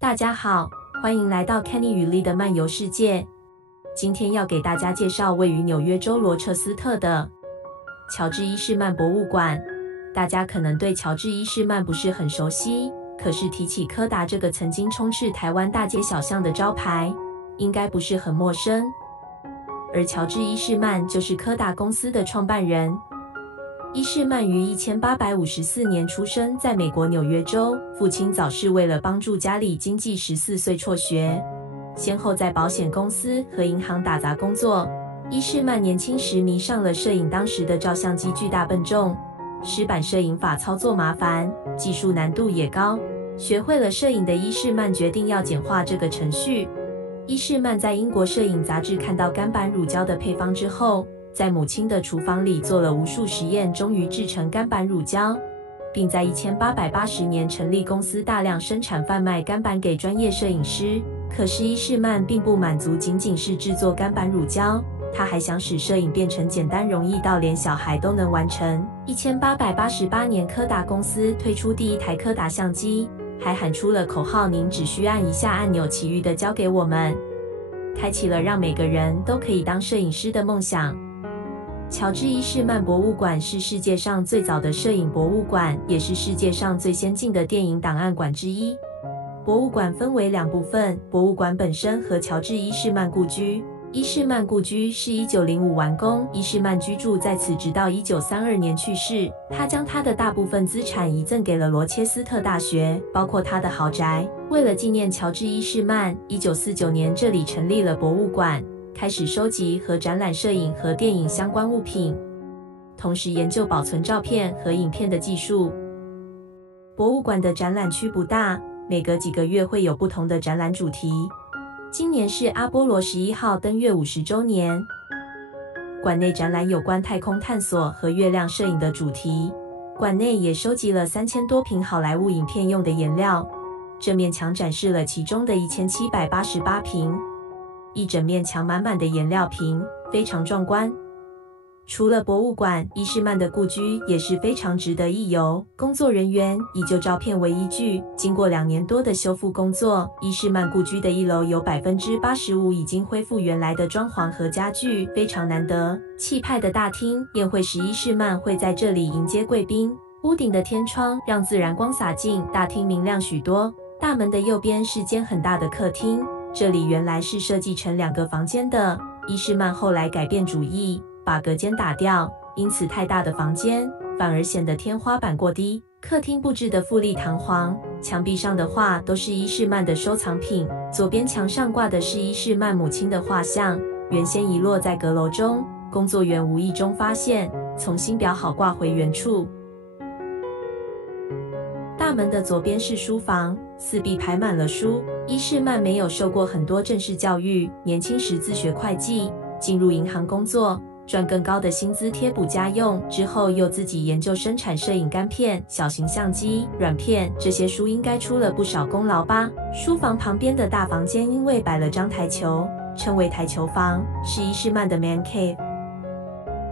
大家好，欢迎来到 Kenny 与丽的漫游世界。今天要给大家介绍位于纽约州罗彻斯特的乔治伊士曼博物馆。大家可能对乔治伊士曼不是很熟悉，可是提起柯达这个曾经充斥台湾大街小巷的招牌，应该不是很陌生。而乔治伊士曼就是柯达公司的创办人。伊士曼于1854年出生在美国纽约州，父亲早逝，为了帮助家里经济，14岁辍学，先后在保险公司和银行打杂工作。伊士曼年轻时迷上了摄影，当时的照相机巨大笨重，湿版摄影法操作麻烦，技术难度也高。学会了摄影的伊士曼决定要简化这个程序。伊士曼在英国摄影杂志看到干板乳胶的配方之后，在母亲的厨房里做了无数实验，终于制成干板乳胶，并在1880年成立公司，大量生产贩卖干板给专业摄影师。可是伊士曼并不满足仅仅是制作干板乳胶，他还想使摄影变成简单容易到连小孩都能完成。1888年，柯达公司推出第一台柯达相机，还喊出了口号：您只需按一下按钮，其余的交给我们，开启了让每个人都可以当摄影师的梦想。乔治伊士曼博物馆是世界上最早的摄影博物馆，也是世界上最先进的电影档案馆之一。博物馆分为2部分，博物馆本身和乔治伊士曼故居。伊士曼故居是1905完工，伊士曼居住在此直到1932年去世。他将他的大部分资产遗赠给了罗切斯特大学，包括他的豪宅。为了纪念乔治伊士曼，1949年这里成立了博物馆，开始收集和展览摄影和电影相关物品，同时研究保存照片和影片的技术。博物馆的展览区不大，每隔几个月会有不同的展览主题。今年是阿波罗11号登月50周年。馆内展览有关太空探索和月亮摄影的主题。馆内也收集了3000多瓶好莱坞影片用的颜料，这面墙展示了其中的1788瓶。一整面墙满满的颜料瓶，非常壮观。除了博物馆，伊士曼的故居也是非常值得一游。工作人员以旧照片为依据，经过2年多的修复工作，伊士曼故居的1楼有 85% 已经恢复原来的装潢和家具，非常难得。气派的大厅，宴会时伊士曼会在这里迎接贵宾。屋顶的天窗让自然光洒进，大厅明亮许多。大门的右边是间很大的客厅，这里原来是设计成2个房间的，伊士曼后来改变主意，把隔间打掉，因此太大的房间反而显得天花板过低。客厅布置得富丽堂皇，墙壁上的画都是伊士曼的收藏品。左边墙上挂的是伊士曼母亲的画像，原先遗落在阁楼中，工作员无意中发现，重新裱好挂回原处。大门的左边是书房，四壁排满了书。伊士曼没有受过很多正式教育，年轻时自学会计，进入银行工作，赚更高的薪资贴补家用，之后又自己研究生产摄影干片、小型相机、软片，这些书应该出了不少功劳吧。书房旁边的大房间因为摆了张台球，称为台球房，是伊士曼的 Man Cave。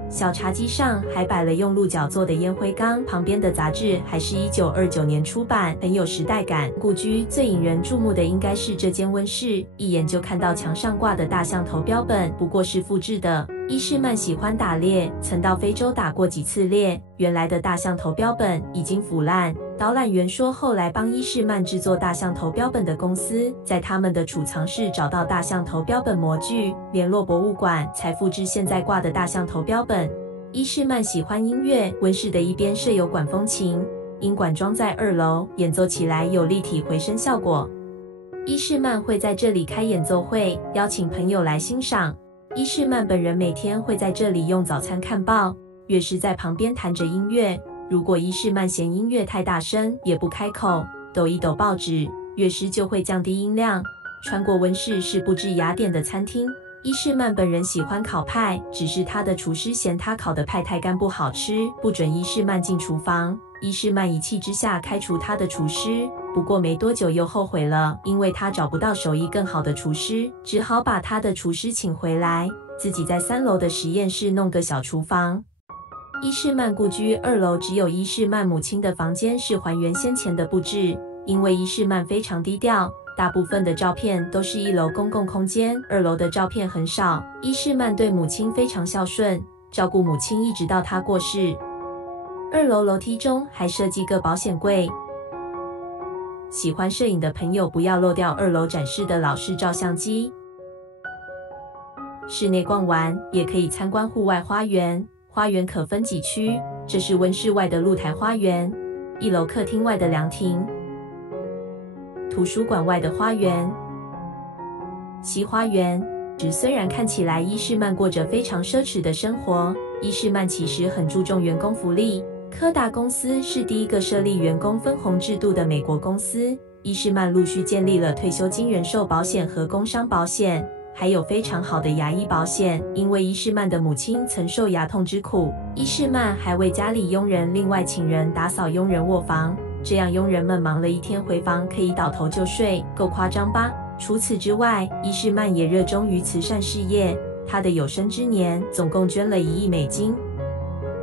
小茶几上还摆了用鹿角做的烟灰缸，旁边的杂志还是1929年出版，很有时代感。故居最引人注目的应该是这间温室，一眼就看到墙上挂的大象头标本，不过是复制的。伊士曼喜欢打猎，曾到非洲打过几次猎，原来的大象头标本已经腐烂。导览员说，后来帮伊士曼制作大象头标本的公司，在他们的储藏室找到大象头标本模具，联络博物馆，才复制现在挂的大象头标本。伊士曼喜欢音乐，温室的一边设有管风琴，音管装在2楼，演奏起来有立体回声效果。伊士曼会在这里开演奏会，邀请朋友来欣赏。伊士曼本人每天会在这里用早餐看报，乐师在旁边弹着音乐。如果伊士曼嫌音乐太大声，也不开口，抖一抖报纸，乐师就会降低音量。穿过温室是布置雅典的餐厅。伊士曼本人喜欢烤派，只是他的厨师嫌他烤的派太干不好吃，不准伊士曼进厨房。伊士曼一气之下开除他的厨师，不过没多久又后悔了，因为他找不到手艺更好的厨师，只好把他的厨师请回来，自己在3楼的实验室弄个小厨房。伊士曼故居2楼只有伊士曼母亲的房间是还原先前的布置，因为伊士曼非常低调，大部分的照片都是1楼公共空间，2楼的照片很少。伊士曼对母亲非常孝顺，照顾母亲一直到她过世。2楼楼梯中还设计个保险柜。喜欢摄影的朋友不要漏掉2楼展示的老式照相机。室内逛完也可以参观户外花园，花园可分几区，这是温室外的露台花园，1楼客厅外的凉亭，图书馆外的花园，西花园。虽然看起来伊士曼过着非常奢侈的生活，伊士曼其实很注重员工福利。柯达公司是第一个设立员工分红制度的美国公司。伊士曼陆续建立了退休金人寿保险和工伤保险，还有非常好的牙医保险。因为伊士曼的母亲曾受牙痛之苦，伊士曼还为家里佣人另外请人打扫佣人卧房，这样佣人们忙了一天回房可以倒头就睡，够夸张吧？除此之外，伊士曼也热衷于慈善事业，他的有生之年总共捐了1亿美金。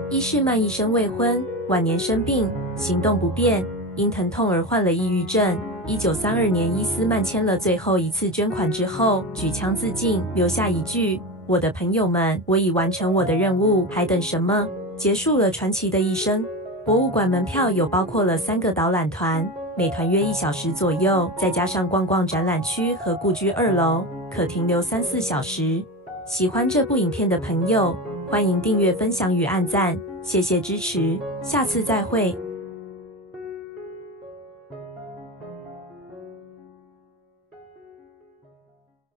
伊士曼一生未婚，晚年生病，行动不便，因疼痛而患了抑郁症。1932年，伊斯曼签了最后一次捐款之后，举枪自尽，留下一句：“我的朋友们，我已完成我的任务，还等什么？”结束了传奇的一生。博物馆门票有包括了3个导览团，每团约1小时左右，再加上逛逛展览区和故居2楼，可停留3-4小时。喜欢这部影片的朋友，欢迎订阅、分享与按赞，谢谢支持，下次再会。